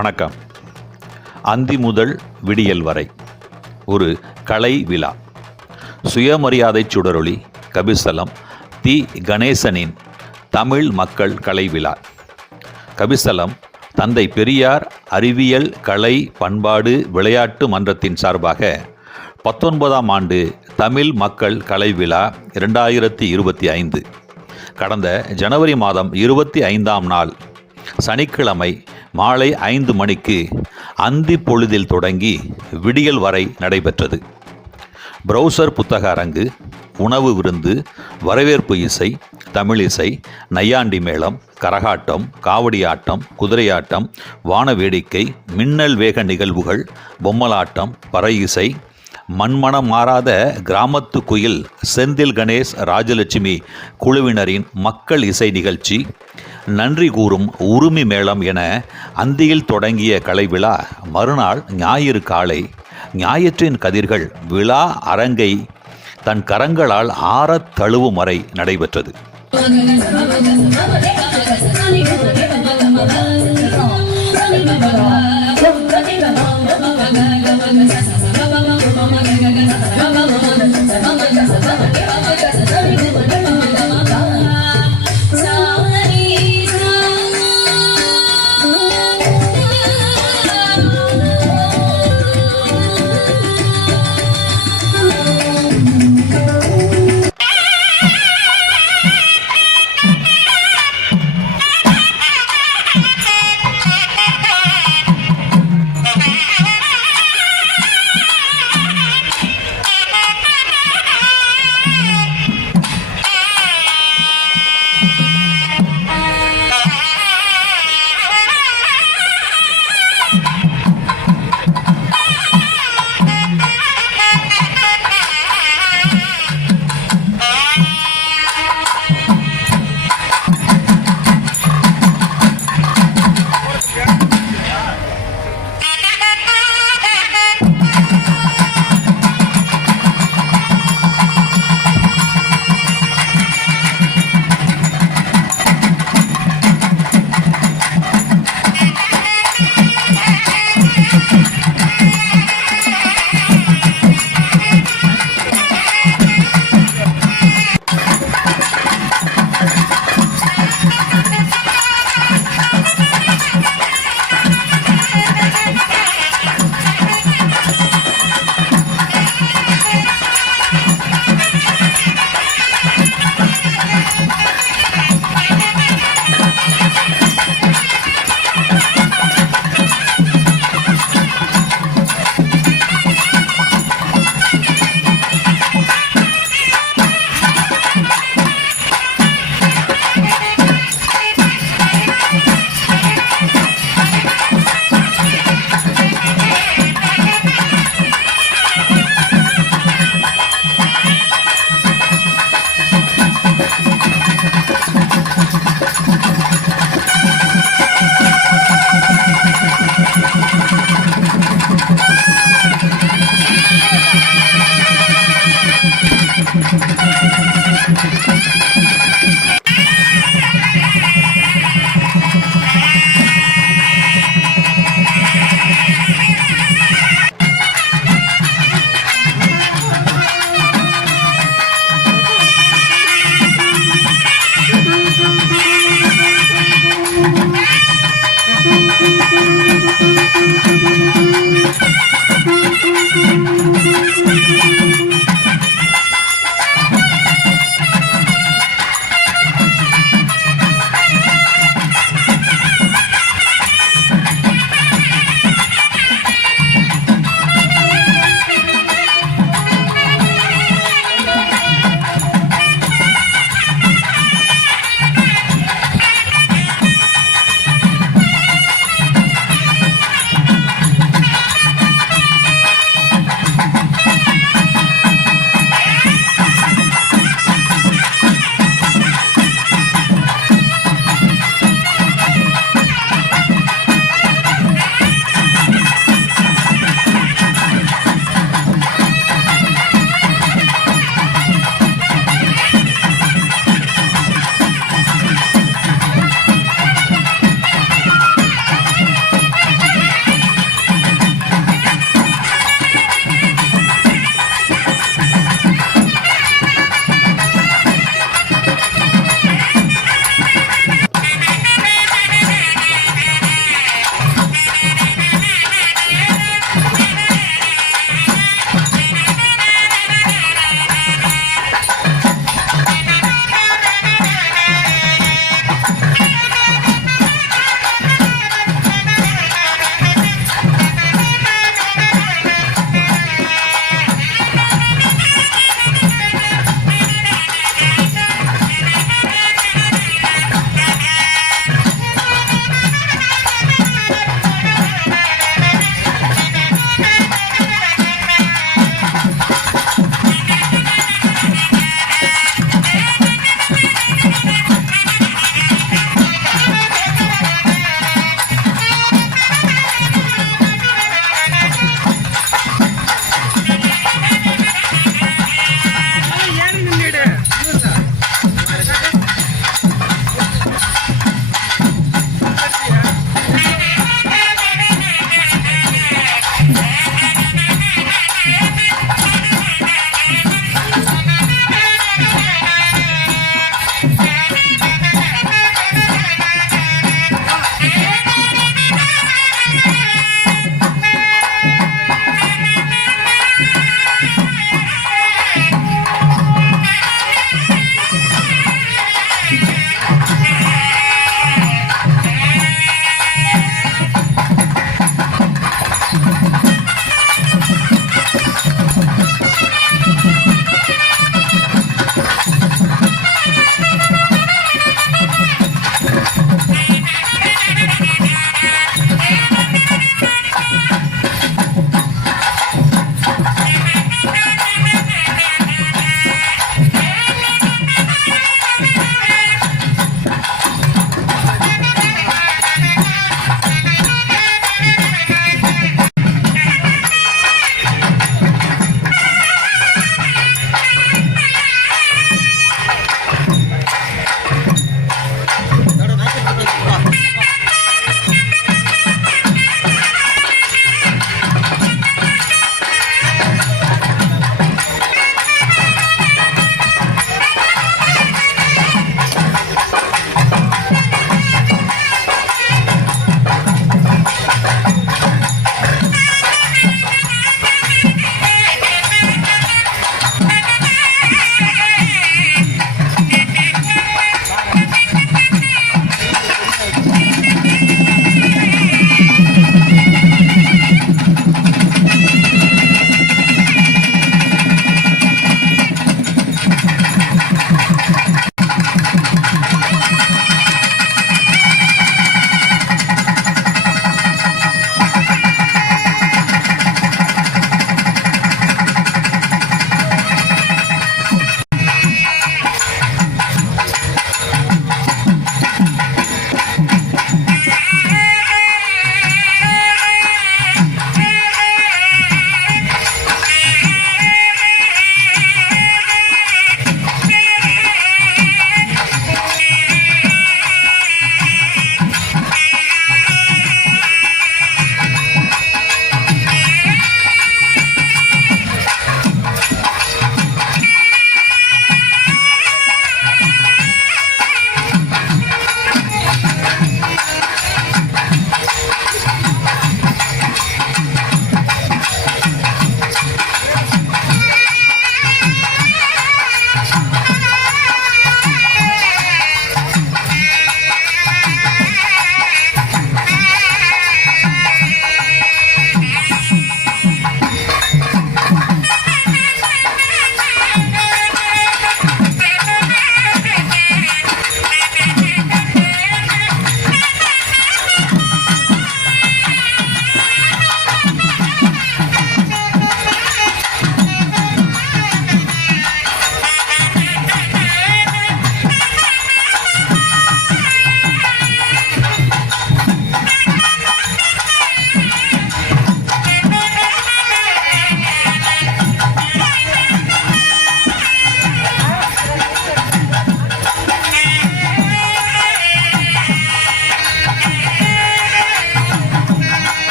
வணக்கம். அந்தி முதல் விடியல் வரை ஒரு கலை விழா. சுயமரியாதை சுடரொளி கபிஸ்தலம் தி. கணேசனின் தமிழ் மக்கள் கலை விழா. கபிஸ்தலம் தந்தை பெரியார் அறிவியல் கலை பண்பாடு விளையாட்டு மன்றத்தின் சார்பாக 19ஆம் ஆண்டு தமிழ் மக்கள் கலை விழா 2025 கடந்த ஜனவரி மாதம் 25ஆம் நாள் சனிக்கிழமை மாலை 5 மணிக்கு அந்தி பொழுதில் தொடங்கி விடியல் வரை நடைபெற்றது. பிரௌசர் புத்தக அரங்கு, உணவு விருந்து, வரவேற்பு இசை, தமிழிசை, நையாண்டி மேளம், கரகாட்டம், காவடியாட்டம், குதிரையாட்டம், வான வேடிக்கை, மின்னல் வேக நிகழ்வுகள், பொம்மலாட்டம், பறை இசை, மண்மனம் மாறாத கிராமத்து குயில் செந்தில் கணேஷ் ராஜலட்சுமி குழுவினரின் மக்கள் இசை நிகழ்ச்சி, நன்றி கூறும் உருமி மேளம் என அந்தியில் தொடங்கிய கலை விழா மறுநாள் ஞாயிறு காலை ஞாயிற்றின் கதிர்கள் விழா அரங்கை தன் கரங்களால் ஆறத் தழுவும் வரை நடைபெற்றது.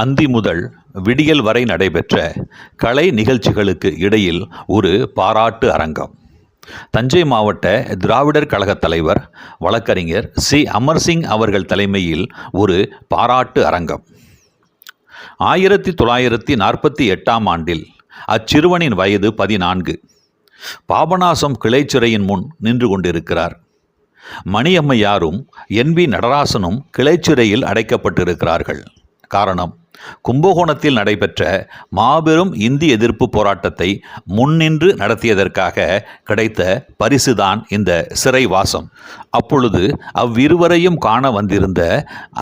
அந்தி முதல் விடியல் வரை நடைபெற்ற கலை நிகழ்ச்சிகளுக்கு இடையில் ஒரு பாராட்டு அரங்கம். தஞ்சை மாவட்ட திராவிடர் கழக தலைவர் வழக்கறிஞர் சி. அமர்சிங் அவர்கள் தலைமையில் ஒரு பாராட்டு அரங்கம். 1948ஆம் ஆண்டில் அச்சிறுவனின் வயது 14. பாபநாசம் கிளைச்சிறையின் முன் நின்று கொண்டிருக்கிறார். மணியம்மையாரும் NV நடராசனும் கிளைச்சிறையில் அடைக்கப்பட்டிருக்கிறார்கள். காரணம், கும்பகோணத்தில் நடைபெற்ற மாபெரும் இந்தி எதிர்ப்பு போராட்டத்தை முன்னின்று நடத்தியதற்காக கிடைத்த பரிசுதான் இந்த சிறைவாசம். அப்பொழுது அவ்விருவரையும் காண வந்திருந்த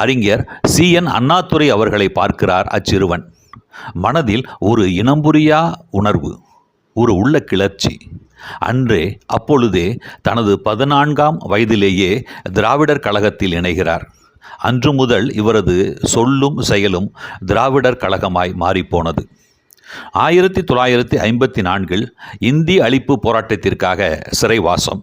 அறிஞர் CN அண்ணாதுரை அவர்களை பார்க்கிறார் அச்சிறுவன். மனதில் ஒரு இனம்புரியா உணர்வு, ஒரு உள்ள கிளர்ச்சி. அப்பொழுதே தனது 14ஆம் வயதிலேயே திராவிடர் கழகத்தில் இணைகிறார். அன்று முதல் இவரது சொல்லும் செயலும் திராவிடர் கழகமாய் மாறிப்போனது. 1954இல் இந்தி அழிப்பு போராட்டத்திற்காக சிறைவாசம்.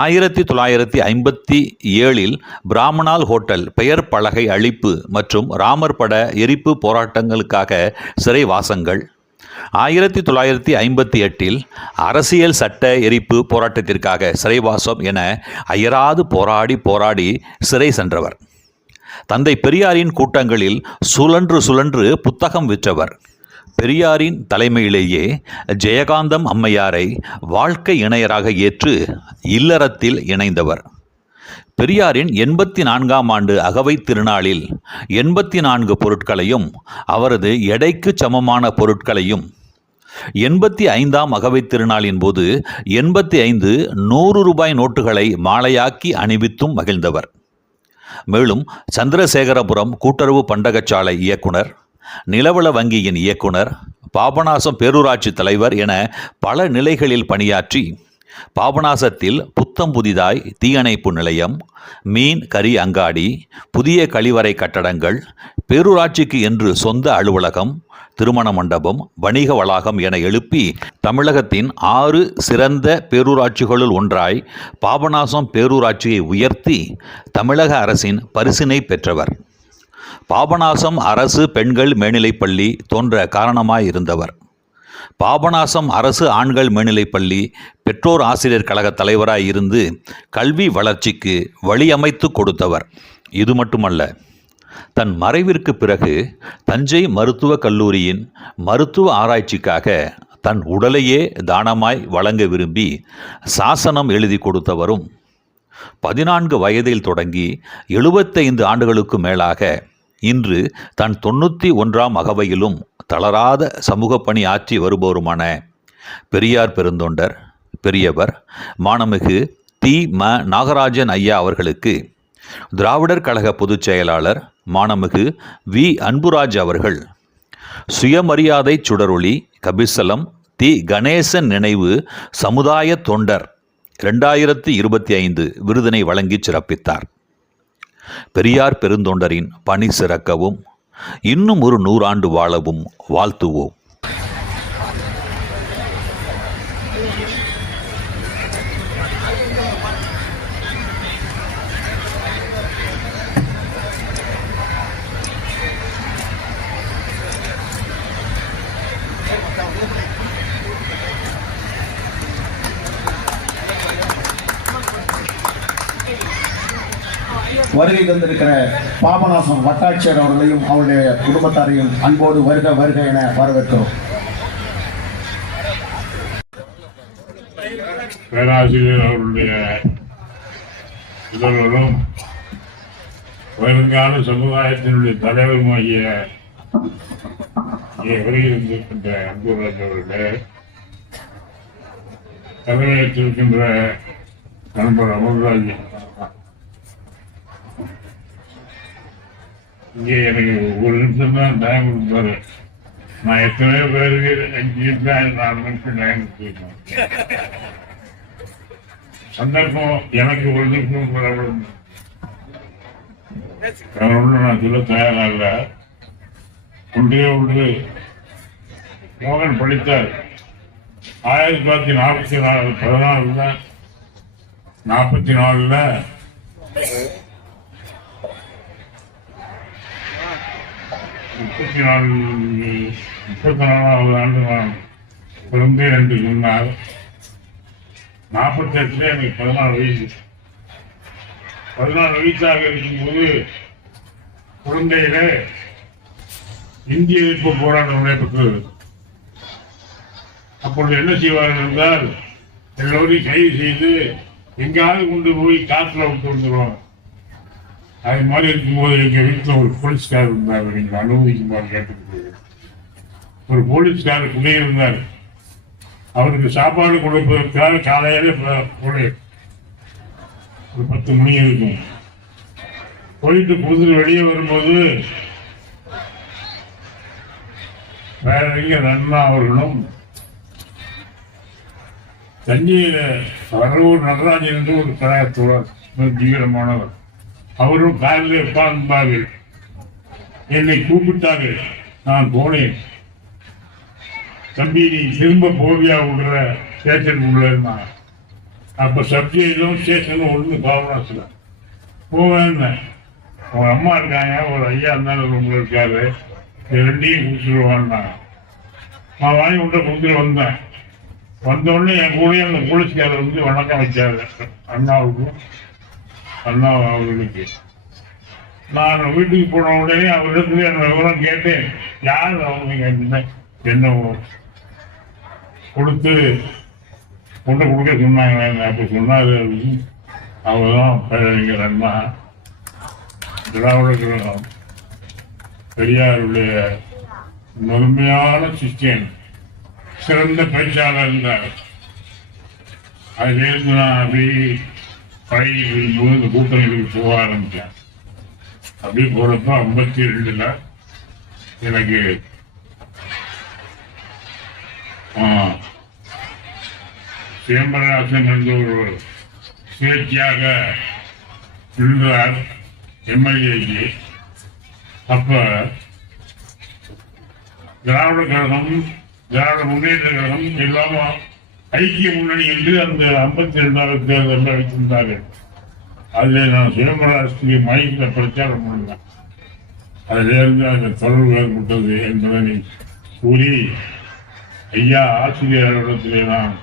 1957இல் பிராமணால் ஹோட்டல் பெயர் பலகை அழிப்பு மற்றும் ராமர் பட எரிப்பு போராட்டங்களுக்காக சிறைவாசங்கள். 1958இல் அரசியல் சட்ட எரிப்பு போராட்டத்திற்காக சிறைவாசம் என அயராது போராடி சிறை சென்றவர். தந்தை பெரியாரின் கூட்டங்களில் சுழன்று புத்தகம் விற்றவர். பெரியாரின் தலைமையிலேயே ஜெயகாந்தம் அம்மையாரை வாழ்க்கை இணையராக ஏற்று இல்லறத்தில் இணைந்தவர். பெரியாரின் 84ஆம் ஆண்டு அகவை திருநாளில் 84 பொருட்களையும் அவரது எடைக்கு சமமான பொருட்களையும் 85ஆம் அகவை திருநாளின் போது 85 100 ரூபாய் நோட்டுகளை மாலையாக்கி அணிவித்தும் மகிழ்ந்தவர். மேலும் சந்திரசேகரபுரம் கூட்டுறவு பண்டகச்சாலை இயக்குனர், நிலவள வங்கியின் இயக்குனர், பாபநாசம் பேரூராட்சி தலைவர் என பல நிலைகளில் பணியாற்றி பாபநாசத்தில் புத்தம் புதிதாய் தீயணைப்பு நிலையம், மீன் கறி அங்காடி, புதிய கழிவறை கட்டடங்கள், பேரூராட்சிக்கு என்று சொந்த அலுவலகம், திருமண மண்டபம், வணிக வளாகம் என எழுப்பி தமிழகத்தின் 6 சிறந்த பேரூராட்சிகளுள் ஒன்றாய் பாபநாசம் பேரூராட்சியை உயர்த்தி தமிழக அரசின் பரிசினை பெற்றவர். பாபநாசம் அரசு பெண்கள் மேல்நிலைப்பள்ளி தோன்ற காரணமாயிருந்தவர். பாபநாசம் அரசு ஆண்கள் மேல்நிலைப்பள்ளி பெற்றோர் ஆசிரியர் கழக தலைவராய் இருந்து கல்வி வளர்ச்சிக்கு வழியமைத்து கொடுத்தவர். இது மட்டுமல்ல, தன் மறைவிற்கு பிறகு தஞ்சை மருத்துவக் கல்லூரியின் மருத்துவ ஆராய்ச்சிக்காக தன் உடலையே தானமாய் வழங்க விரும்பி சாசனம் எழுதி கொடுத்தவரும், 14 வயதில் தொடங்கி 75 ஆண்டுகளுக்கு மேலாக இன்று தன் 91ஆம் அகவையிலும் தளராத சமூக பணி ஆற்றி வருபவருமான பெரியார் பெருந்தொண்டர், பெரியவர் மாண்புமிகு தி.ம. நாகராஜன் ஐயா அவர்களுக்கு திராவிடர் கழக பொதுச் செயலாளர் மாண்புமிகு வி. அன்புராஜ் அவர்கள் சுயமரியாதை சுடரொளி கபிசலம் தி. கணேசன் நினைவு சமுதாய தொண்டர் 2025 விருதினை வழங்கி சிறப்பித்தார். பெரியார் பெருந்தொண்டரின் பணி சிறக்கவும் இன்னும் ஒரு 100 ஆண்டு வாழவும் வாழ்த்துவோம். வருகை தந்திருக்கிற பாபநாசம் வட்டாட்சியர் அவர்களையும் அவருடைய குடும்பத்தாரையும் அன்போடு வருக வருக என வரவேற்கிறோம். பேராசிரியர் அவருடைய முதல்வரும் வருங்கால சமுதாயத்தினுடைய தலைவருமாகிய வருகின்ற அன்புராஜ் அவர்களே, தலைமையேற்றிருக்கின்ற நண்பர் அமர்ராஜ், இங்கே எனக்கு ஒரு நிமிஷம் தான் டைம் கொடுத்தாரு. நான் எத்தனையோ பேருக்கு 5 நிமிஷம் 4 நிமிஷம் டைம் கொடுத்துருக்கேன். சந்தர்ப்பம் எனக்கு ஒரு நிமிஷம் நான் சொல்ல தயாராக ஒன்றே ஒன்று. மோகன் படித்தார் 1944 34வது ஆண்டு நான் பிறந்தேன் என்று சொன்னார். 48 எனக்கு 14 வயசு. 14 வயசாக இருக்கும்போது குழந்தையில இந்திய எதிர்ப்பு போராட்டம் நடைபெற்றது. அப்பொழுது என்ன செய்வார்கள் என்றால், எல்லோரையும் கைது செய்து எங்காவது கொண்டு போய் காற்றுல விட்டு வந்துடுவாங்க. அது மாதிரி இருக்கும்போது எங்க வீட்டில் ஒரு போலீஸ்காரர் இருந்தார். நீங்கள் அனுமதிக்குமாறு கேட்டுக்கிட்டு ஒரு போலீஸ்காரர் குடியிருந்தார். அவருக்கு சாப்பாடு கொடுப்பதற்காக காலையில ஒரு 10 மணி இருக்கும். போயிட்டு புது வெளியே வரும்போது பேரறிஞர் அண்ணா அவர்களும் தஞ்சையில வரலூர் நடராஜன் என்று ஒரு கழகத்தோழர் தீவிரமானவர், அவரும் காலையில் உட்கார்ந்தார்கள். என்னை கூப்பிட்டார்கள். நான் போனேன். தம்பி, நீ திரும்ப போவியா உள்ள ஸ்டேஷன் உள்ள? அப்ப சப்ஜெக்டும் ஸ்டேஷனும் ஒன்று பாவனாசில போவேன். உங்க அம்மா இருக்காங்க, ஒரு ஐயா இருந்தாலும் ரூம்ல இருக்காரு, ரெண்டையும் குடிச்சிருவான்னா நான் வாங்கி விட்ட கொடுத்துட்டு வந்தேன். வந்தோடனே என் கூட அந்த போலீஸ்காரர் வந்து வணக்கம் வச்சாரு அண்ணாவுக்கும் அண்ணா அவர்களுக்கு. நான் வீட்டுக்கு போன உடனே அவரிடத்துல அந்த விவரம் கேட்டேன். யார் அவங்க என்ன கொடுத்து கொண்டு கொடுக்க சொன்னாங்க. அப்ப சொன்னாரு, அவர்தான் பேரறிஞர் அண்ணா, திராவிட கழகம் பெரியாருடைய முழுமையான சிஷ்யன், சிறந்த பேச்சாளர் இருந்தார். அதிலிருந்து நான் அப்படி பழகி இருக்கும்போது இந்த கூட்டணிகளுக்கு போக ஆரம்பித்தேன். அப்படி போறப்ப 52ல் எனக்கு சிதம்பரராசன் என்ற ஒரு சுயேட்சையாக இருந்தார் எம்எல்ஏக்கு. அப்ப திராவிட கழகம், திராவிட முன்னேற்ற கழகம் எல்லாமே ஐக்கிய முன்னணி என்று அந்த 52வது தேர்தலில் வைத்திருந்தார்கள். அதில் நான் சிதம்பரராசனுக்கு மைக்கில் பிரச்சாரம் பண்ணேன். அதிலிருந்து அந்த தொடர்பு ஏற்பட்டது என்பதனை கூறி, ஐயா ஆசிரியரிடத்திலே நான்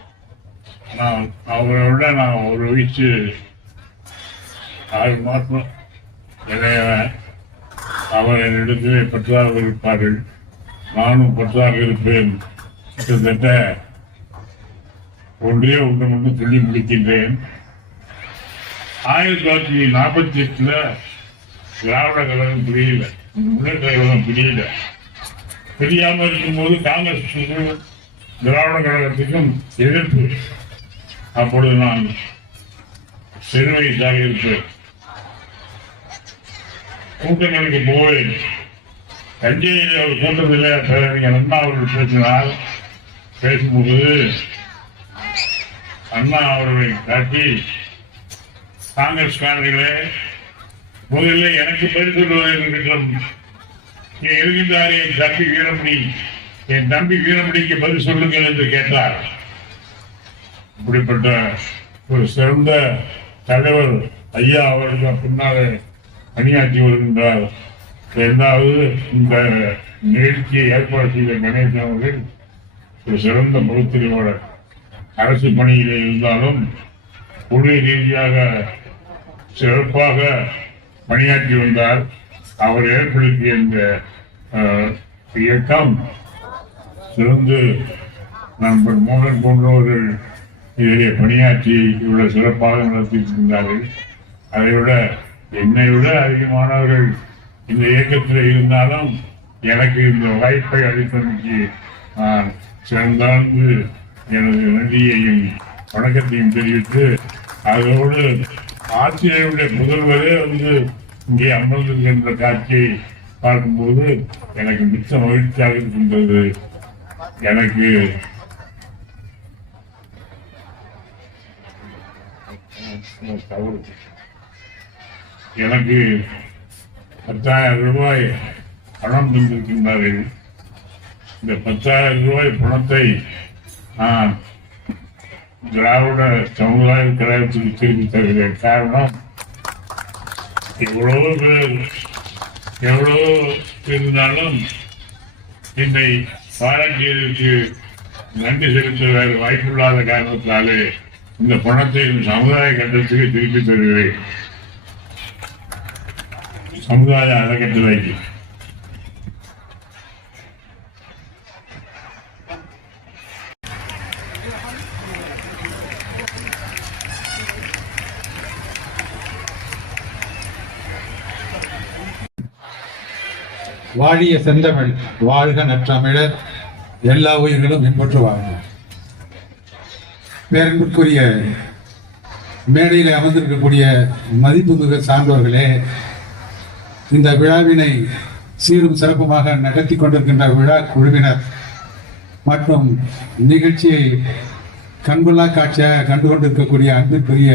அவரை விட நான் ஒரு வயசு 6 மாதம் இளையவன். அவர் என்னிடத்திலே பற்றாக இருப்பார்கள், நானும் பற்றாக இருப்பேன். கிட்டத்தட்ட ஒன்றே ஒன்று மட்டும் சொல்லி முடிக்கின்றேன். 1948 திராவிட கழகம் பிரியல, முன்னேற்ற கழகம் பிரியல. பிரியாம இருக்கும்போது காங்கிரஸ் திராவிட கழகத்துக்கும் எதிர்ப்பு. அப்பொழுது நான் சிறு வயசாக இருப்பேன். கூட்டங்களுக்கு போவேன். தஞ்சையில் ஒரு கூட்டத்தில் பேரறிஞர் அண்ணா அவர்கள் பேசும்போது அண்ணா அவர்களை காட்டி, காங்கிரஸ்காரர்களே, முதலில் எனக்கு பதில் சொல்வதற்கும் எழுகின்றார் என் தம்பி வீரமணி, என் தம்பி வீரமணிக்கு பதில் சொல்லுங்கள் என்று கேட்டார். இப்படிப்பட்ட ஒரு சிறந்த தலைவர் ஐயா அவர்கள் பின்னாலே பணியாற்றி வருகின்றார். இரண்டாவது, இந்த நிகழ்ச்சியை ஏற்பாடு செய்த கணேசன் அவர்கள் ஒரு சிறந்த பகுத்தறிவாளர். அரசு பணியிலே இருந்தாலும் கொள்கை ரீதியாக சிறப்பாக பணியாற்றி வந்தார். அவர் ஏற்படுத்திய இந்த இயக்கம் சிறந்து நண்பர் மோகன் போன்றவர்கள் இதிலே பணியாற்றி இவ்வளவு சிறப்பாக நடத்தியிருந்தார்கள். அதைவிட என்னை விட அதிகமானவர்கள் இந்த இயக்கத்தில் இருந்தாலும் எனக்கு இந்த வாய்ப்பை அளித்தமைக்கு நான் சிறந்தாழ்ந்து எனது நன்றியையும் வணக்கத்தையும் தெரிவித்து, அதோடு ஆசிரியருடைய முதல்வரே வந்து இங்கே அமர்ந்திருக்கின்ற காட்சியை பார்க்கும்போது எனக்கு மிச்ச மகிழ்ச்சியாக இருக்கின்றது. எனக்கு எனக்கு 10,000 ரூபாய் பணம் தந்திருக்கின்றார்கள். இந்த 10,000 ரூபாய் பணத்தை நான் திராவிட சமுதாய கழகத்துக்கு திருப்பி தருகிறேன். காரணம், எவ்வளவு பேர் எவ்வளோ இருந்தாலும் என்னை பாராட்டியதற்கு நன்றி செலுத்த வேறு வாய்ப்பில்லாத காரணத்தினாலே இந்த பணத்தை சமுதாய கட்டத்துக்கு திருப்பி தருகிறேன். சமுதாய அறக்கட்டளைக்கு. வாழிய செந்தமிழ் வாழ்க நற்றமிழர், எல்லா உயிர்களும் இன்புற்று வாழ்க. பேரன்பிற்குரிய மேடையில் அமர்ந்திருக்கக்கூடிய மதிப்புமிகு சான்றோர்களே, இந்த விழாவினை சீரும் சிறப்புமாக நடத்தி கொண்டிருக்கின்ற விழா குழுவினர் மற்றும் நிகழ்ச்சியை கண்கொள்ளா காட்சியாக கண்டு கொண்டிருக்கக்கூடிய அன்பிற்குரிய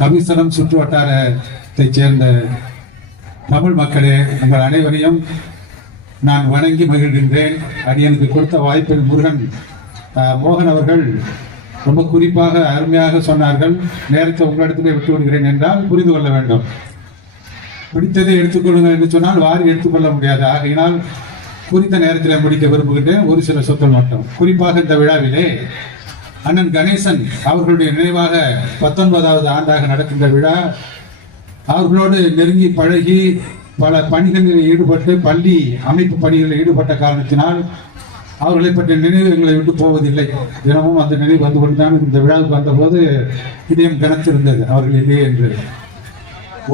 கவிசனம் சுற்று வட்டாரத்தைச் சேர்ந்த தமிழ் மக்களே, உங்கள் அனைவரையும் நான் வணங்கி மகிழ்கின்றேன். அடியனுக்கு கொடுத்த வாய்ப்பில் மோகன் அவர்கள் ரொம்ப குறிப்பாக அருமையாக சொன்னார்கள். நேரத்தை உங்களிடத்திலே விட்டு விடுகிறேன் என்றால் புரிந்து கொள்ள வேண்டும். பிடித்ததை எடுத்துக்கொள்ளுங்கள் என்று சொன்னால் வாரி எடுத்துக்கொள்ள முடியாது. ஆகையினால் குறித்த நேரத்தில் முடிக்க விரும்புகின்றேன். ஒரு சில சொற்கள் மட்டும். குறிப்பாக இந்த விழாவிலே அண்ணன் கணேசன் அவர்களுடைய நினைவாக 19வது ஆண்டாக நடக்கின்ற விழா. அவர்களோடு நெருங்கி பழகி பல பணிகளில் ஈடுபட்டு பள்ளி அமைப்பு பணிகளில் ஈடுபட்ட காரணத்தினால் அவர்களை பற்றிய நினைவு எங்களை விட்டு போவதில்லை. தினமும் அந்த நினைவு வந்து கொண்டுதான் இந்த விழாவுக்கு வந்தபோது இதயம் கனத்திருந்தது அவர்கள் இல்லையே என்று.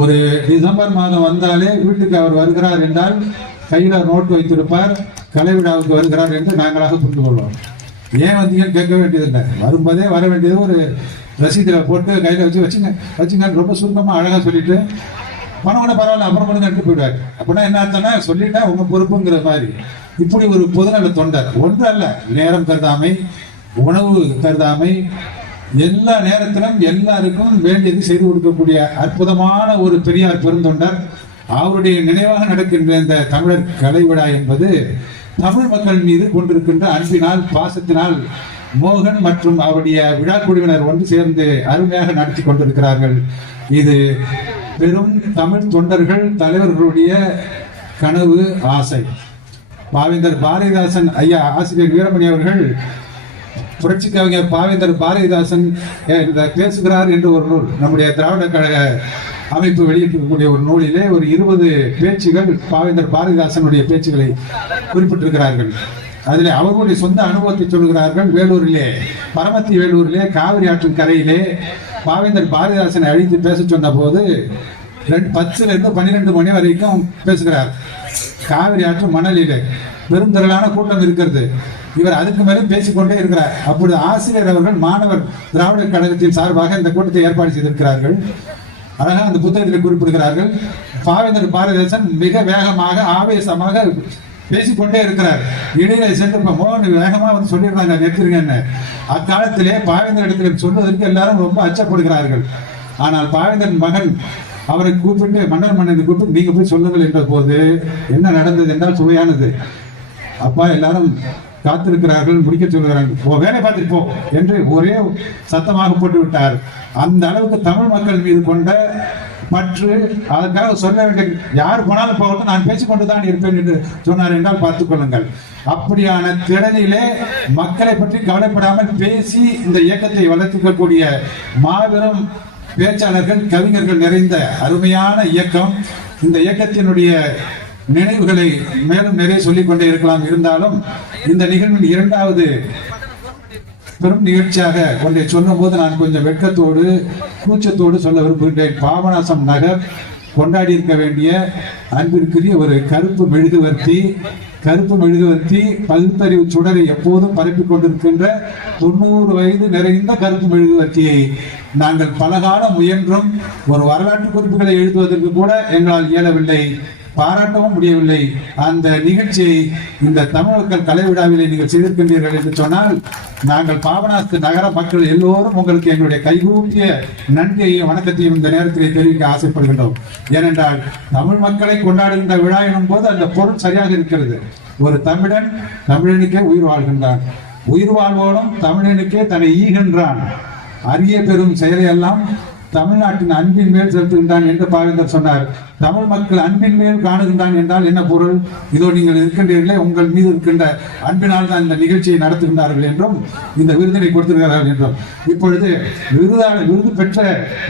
ஒரு டிசம்பர் மாதம் வந்தாலே வீட்டுக்கு அவர் வருகிறார் என்றால் கையில் நோட்டு வைத்திருப்பார். கலை விழாவுக்கு வருகிறார் என்று நாங்களாக புரிந்து கொள்வோம். ஏன் வந்தீங்கன்னு கேட்க வேண்டியதில்லை. வரும்போதே வர வேண்டியது ஒரு ரசீதில் போட்டு கையில் வச்சுங்க ரொம்ப சுருக்கமாக அழகாக சொல்லிட்டு பணம் கூட பரவாயில்ல அப்புறம் கூட எடுத்து போயிடுவார். அப்படின்னா என்ன அர்த்தம்னா சொல்லிட்டா உங்க பொறுப்புங்கிற மாதிரி. இப்படி ஒரு பொதுநல தொண்டர். ஒன்று அல்ல, நேரம் கருதாமை, உணவு கருதாமை, எல்லா நேரத்திலும் எல்லாருக்கும் வேண்டியது செய்து கொடுக்கக்கூடிய அற்புதமான ஒரு பெரியார் பெருந்தொண்டர். அவருடைய நினைவாக நடக்கின்ற இந்த தமிழர் கலை விழா என்பது தமிழ் மக்கள் மீது கொண்டிருக்கின்ற அன்பினால் பாசத்தினால் மோகன் மற்றும் அவருடைய விழா குழுவினர் ஒன்று சேர்ந்து அருமையாக நடத்தி கொண்டிருக்கிறார்கள். இது பெரும் தமிழ் தொண்டர்கள் தலைவர்களுடைய கனவு ஆசை. பாவேந்தர் பாரதிதாசன் ஐயா ஆசிரியர் வீரமணி அவர்கள் புரட்சி கவிஞர் பாவேந்தர் பாரதிதாசன் பேசுகிறார் என்று ஒரு நூல் நம்முடைய திராவிட கழக அமைப்பு வெளியிட்டிருக்கக்கூடிய ஒரு நூலிலே ஒரு 20 பேச்சுகள் பாவேந்தர் பாரதிதாசனுடைய பேச்சுகளை குறிப்பிட்டிருக்கிறார்கள். அதில் அவர்களுடைய சொந்த அனுபவத்தை சொல்கிறார்கள். வேலூரிலே, பரமத்தி வேலூரிலே காவிரி ஆற்றின் கரையிலே பாவேந்தர் பாரதிதாசனை அழைத்து பேச சொன்ன போது 10 to 12 மணி வரைக்கும் பேசுகிறார். காவிரி ஆற்று மணலிலே பெருந்திரளான கூட்டம் இருக்கிறது. இவர் அதுக்கு மேலும் பேசிக்கொண்டே இருக்கிறார். அப்பொழுது ஆசிரியர் அவர்கள் மாணவர் திராவிட கழகத்தின் சார்பாக இந்த கூட்டத்தை ஏற்பாடு செய்திருக்கிறார்கள். அழகாக அந்த புத்தகத்தில் குறிப்பிடுகிறார்கள். பாவேந்தர் பாரதிதாசன் மிக வேகமாக ஆவேசமாக பேசிக்கொண்டே இருக்கிறார். இடையில சென்று மோகன் வேகமா வந்து சொல்லிடுறாங்க நிறுத்திருங்கன்னு. அக்காலத்திலே பாவேந்தர் இடத்துல சொல்வதற்கு எல்லாரும் ரொம்ப அச்சப்படுகிறார்கள். ஆனால் பாவேந்தர் மகன் அவரை கூப்பிட்டு மன்னனை கூப்பிட்டு நீங்க போய் சொல்லுங்கள் என்ற போது என்ன நடந்தது என்றால் சுவையானது. அப்பா எல்லாரும் காத்திருக்கிறார்கள், முடிக்க சொல்கிறார்கள், வேலை பார்த்துட்டு போ என்று ஒரே சத்தமாக போட்டு விட்டார். அந்த அளவுக்கு தமிழ் மக்கள் மீது கொண்ட பற்று, அதற்காக சொல்ல வேண்டிய யார் போனாலும் போகட்டும் நான் பேசிக்கொண்டுதான் இருப்பேன் என்று சொன்னார் என்றால் பார்த்துக் கொள்ளுங்கள். அப்படியான திறனிலே மக்களை பற்றி கவலைப்படாமல் பேசி இந்த இயக்கத்தை வளர்த்துக்கக்கூடிய மாபெரும் பேச்சாளர்கள் கவிஞர்கள் நிறைந்த அருமையான இயக்கம். இந்த இயக்கத்தினுடைய நினைவுகளை மேலும் நிறைய சொல்லிக் கொண்டே இருக்கலாம். இருந்தாலும் இந்த நிகழ்வின் 2வது பெரும் நிகழ்ச்சியாக ஒன்றை சொல்லும் போது நான் கொஞ்சம் வெட்கத்தோடு கூச்சத்தோடு சொல்ல விரும்புகின்றேன். பாபநாசம் நகர் கொண்டாடி இருக்க வேண்டிய அன்பிற்குரிய ஒரு கருப்பு மெழுகுவர்த்தி பகுத்தறிவு சுடரை எப்போதும் பரப்பிக் கொண்டிருக்கின்ற 90 வயது நிறைந்த கருப்பு மெழுகுவர்த்தியை நாங்கள் பலகாலம் முயன்றும் ஒரு வரலாற்று குறிப்புகளை எழுதுவதற்கு கூட எங்களால் இயலவில்லை, பாராட்டவும் முடியவில்லை. அந்த நிகழ்ச்சியை இந்த தமிழ் மக்கள் கலை விழாவிலே நீங்கள் செய்திருக்கின்றீர்கள் என்று சொன்னால் நாங்கள் பாபநாசத்து நகர மக்கள் எல்லோரும் உங்களுக்கு எங்களுடைய கைகூப்பிய நன்றியையும் வணக்கத்தையும் இந்த நேரத்திலே தெரிவிக்க ஆசைப்படுகின்றோம். ஏனென்றால் தமிழ் மக்களை கொண்டாடுகின்ற விழா எனும் போது அந்த பொருள் சரியாக இருக்கிறது. ஒரு தமிழன் தமிழனுக்கே உயிர் வாழ்கின்றான், உயிர் வாழ்வோடும் தமிழனுக்கே தன்னை ஈகின்றான். அரிய பெரும் செயலை எல்லாம் தமிழ்நாட்டின் அன்பின் மேல் செலுத்துகின்றான் என்று பாவேந்தர் சொன்னார். தமிழ் மக்கள் அன்பின் மேல் காணுகின்றான் என்றால் என்ன பொருள்? இதோ நீங்கள் இருக்கின்றீர்களே, உங்கள் மீது இருக்கின்ற அன்பினால் தான் இந்த நிகழ்ச்சியை நடத்துகின்றார்கள் என்றும் இந்த விருதினை கொடுத்திருக்கிறார்கள் என்றும். இப்பொழுது விருது பெற்ற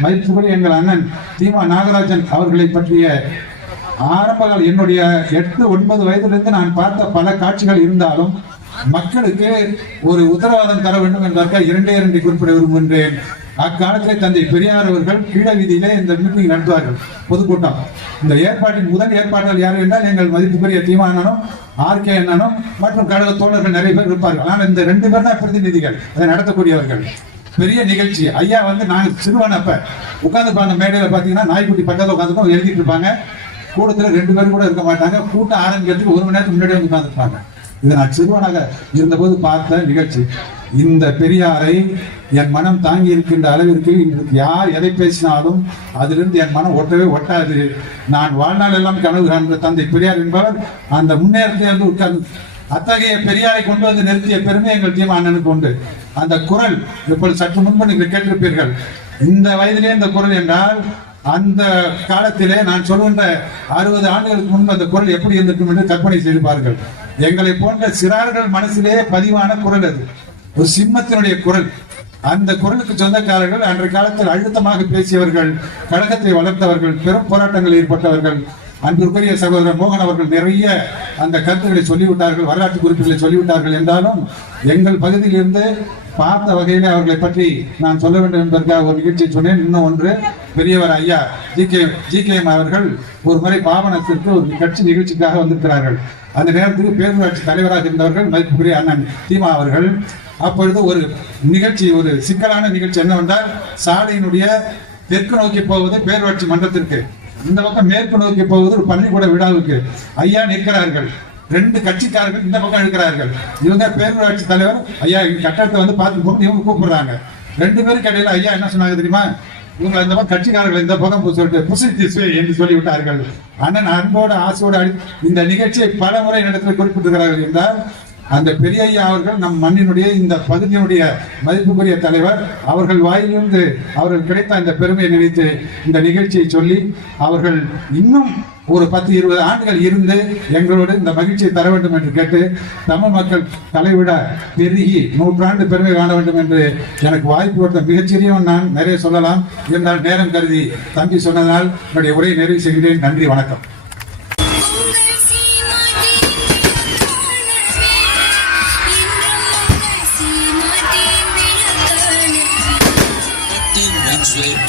மதிப்புக்குரிய எங்கள் அண்ணன் தீமா நாகராஜன் அவர்களை பற்றிய ஆரம்பகால என்னுடைய 8-9 வயதிலிருந்து நான் பார்த்த பல காட்சிகள் இருந்தாலும் மக்களுக்கு ஒரு உத்தரவாதம் தர வேண்டும் என்பதற்காக 2 குறிப்பிட விரும்புகின்றேன். அக்காலத்திலே தந்தை பெரியார் அவர்கள் கீழ வீதியிலே இந்த மீட்டிங் நடத்துவார்கள், பொதுக்கூட்டம். இந்த ஏற்பாட்டின் முதல் ஏற்பாடுகள் யார் என்றால் எங்கள் மதிப்புக்குரிய தீமா அண்ணனும் RK அண்ணனும் மற்றும் கழக தோழர்கள் நிறைய பேர் இருப்பார்கள். ஆனால் இந்த 2 பேர் தான் பிரதிநிதிகள், அதை நடத்தக்கூடியவர்கள். பெரிய நிகழ்ச்சி. ஐயா நாங்கள் சிறுவனப்ப உட்காந்துப்பாங்க மேடையில் பார்த்தீங்கன்னா, நாய்க்குட்டி பக்கத்தில் உட்காந்துக்கும் எழுதிட்டு இருப்பாங்க. கூட்டத்தில் 2 பேரும் கூட இருக்க மாட்டாங்க. கூட்டம் ஆரம்பிக்கிறதுக்கு 1 மணி நேரத்துக்கு முன்னாடி வந்து உட்காந்துருப்பாங்க. இதை நான் சிறுவனாக இருந்தபோது பார்த்த நிகழ்ச்சி. இந்த பெரியாரை என் மனம் தாங்கி இருக்கின்ற அளவிற்கு இன்றைக்கு யார் எதை பேசினாலும் அதிலிருந்து என் மனம் ஒட்டாது. நான் வாழ்நாள் எல்லாம் கனவு காண்கிற தந்தை பெரியார் என்பவர் அந்த முன்னேறத்தை வந்து உட்கார்ந்து அத்தகைய பெரியாரை கொண்டு வந்து நிறுத்திய பெருமை எங்கள் தீமா அண்ணனுக்கு உண்டு. அந்த குரல் இப்பொழுது சற்று முன்பு நீங்கள் கேட்டிருப்பீர்கள். இந்த வயதிலே இந்த குரல் என்றால் அந்த காலத்திலே நான் சொல்கின்ற 60 ஆண்டுகளுக்கு முன்பு அந்த குரல் எப்படி இருந்திருக்கும் என்று கற்பனை செய்து பாருங்கள். எங்களை போன்ற சிறார்கள் மனசிலே பதிவான குரல் அது, ஒரு சிம்மத்தினுடைய குரல். அந்த குரலுக்கு சொந்தக்காரர்கள் அன்றைய காலத்தில் அழுத்தமாக பேசியவர்கள், கழகத்தை வளர்த்தவர்கள், பெரும் போராட்டங்களில் ஈடுபட்டவர்கள். அன்பிற்குரிய சகோதரர் மோகன் அவர்கள் நிறைய அந்த கருத்துக்களை சொல்லிவிட்டார்கள், வரலாற்று குறிப்புகளை சொல்லிவிட்டார்கள். என்றாலும் எங்கள் பகுதியில் இருந்து பார்த்த வகையிலே அவர்களை பற்றி நான் சொல்ல வேண்டும் என்பதற்காக ஒரு நிகழ்ச்சியை சொன்னேன். இன்னும் ஒன்று, பெரியவர் ஐயா ஜிகேஎம் அவர்கள் ஒரு முறை பாவனத்திற்கு ஒரு கட்சி நிகழ்ச்சிக்காக வந்திருக்கிறார்கள். அந்த நேரத்துக்கு பேரூராட்சி தலைவராக இருந்தவர்கள் மதிப்புக்குரிய அண்ணன் தீமா அவர்கள். அப்பொழுது ஒரு நிகழ்ச்சி, ஒரு சிக்கலான நிகழ்ச்சி என்னவென்றால், சாலையினுடைய தெற்கு நோக்கி போவது பேரூராட்சி மன்றத்திற்கு, இந்த பக்கம் மேற்கு நோக்கி போவது ஒரு பள்ளிக்கூட விழாவுக்கு. ஐயா நிற்கிறார்கள், 2 கட்சிக்காரர்கள் இந்த பக்கம் இருக்கிறார்கள். இவங்க பேரூராட்சி தலைவர் ஐயா கட்டடத்தை வந்து பார்த்து போட்டு இவங்க கூப்பிடுறாங்க. 2 பேருக்கு இடையில ஐயா என்ன சொன்னாங்க தெரியுமா? இவங்க இந்த பக்கம் கட்சிக்காரர்கள் இந்த பக்கம் சொல்லிட்டு புசித்திஸ்வே என்று சொல்லிவிட்டார்கள். அண்ணன் அன்போட ஆசையோடு இந்த நிகழ்ச்சியை பல முறை இடத்தில் குறிப்பிட்டிருக்கிறார்கள் என்றால், அந்த பெரிய ஐயா அவர்கள் நம் மண்ணினுடைய இந்த பகுதியினுடைய மதிப்புக்குரிய தலைவர், அவர்கள் வாயிலிருந்து அவர்கள் கிடைத்த அந்த பெருமையை நினைத்து இந்த நிகழ்ச்சியை சொல்லி அவர்கள் இன்னும் ஒரு 10-20 ஆண்டுகள் இருந்து எங்களோடு இந்த மகிழ்ச்சியை தர வேண்டும் என்று கேட்டு, தமிழ் மக்கள் தலைவிட பெருகி 100 ஆண்டு பெருமை காண வேண்டும் என்று எனக்கு வாய்ப்பு கொடுத்த மிகச்சிறியவன் நான். நிறைய சொல்லலாம், இருந்தால் நேரம் கருதி தம்பி சொன்னதால் என்னுடைய உரையை நிறைவு செய்கிறேன். நன்றி, வணக்கம்.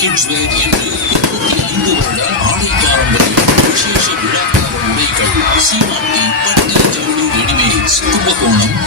கிட்ஸ்வேர் என்று 35 வருட ஆடை பாரம்பரியம் விசேஷ விழாக்கால உடைகள் சீமாட்டி பட்டு ஜவுளி ரெடிமேட்ஸ் கும்பகோணம்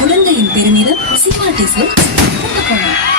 குழந்தையின் பெருமிதம் சீமாட்டி சில்க்ஸ் கும்பகோணம்.